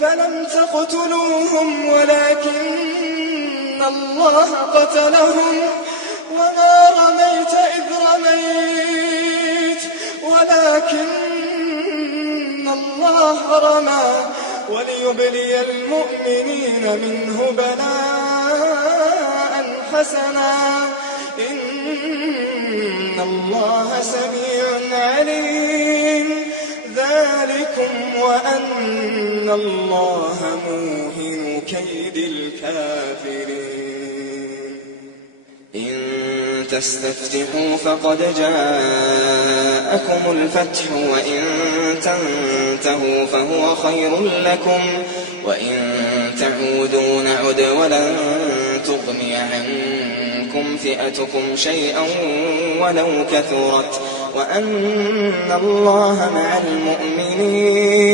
فلم تقتلوهم ولكن الله قتلهم وما رميت إذ رميت ولكن الله رمى وليبلي المؤمنين منه بلاء حسنا إن الله سميع عليم ذلكم وأن الله موهن كيد الكافرين إن تستفتحوا فقد جاءكم الفتح وإن تنتهوا فهو خير لكم وإن تعودوا نعد ولن تغني عنكم فئتكم شيئا ولو كثرت وأن الله مع المؤمنين